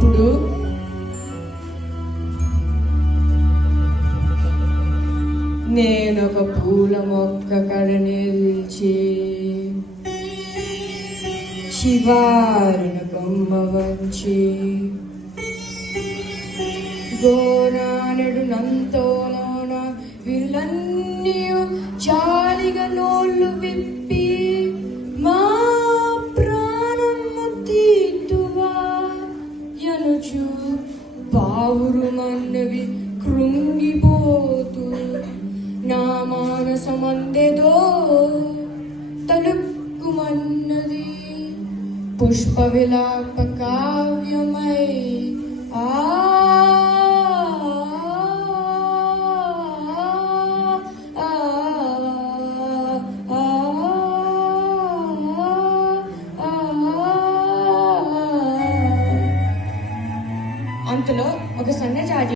అప్పుడు నేనొక పూల మొక్క కడ నిలిచి శివారున కొమ్మ వంచి గోనానడు నంతోలోన వీళ్ళన్నీ జాలిగా నోళ్ళు విప్పి మా ప్రాణము తీతువా ఎనుచు బావురు మన్నవి కృంగిపోతూ నా మానసమందెదో తలుక్కుమన్నది పుష్ప విలాప కావ్యమై అంతలో ఒక సన్నజాజి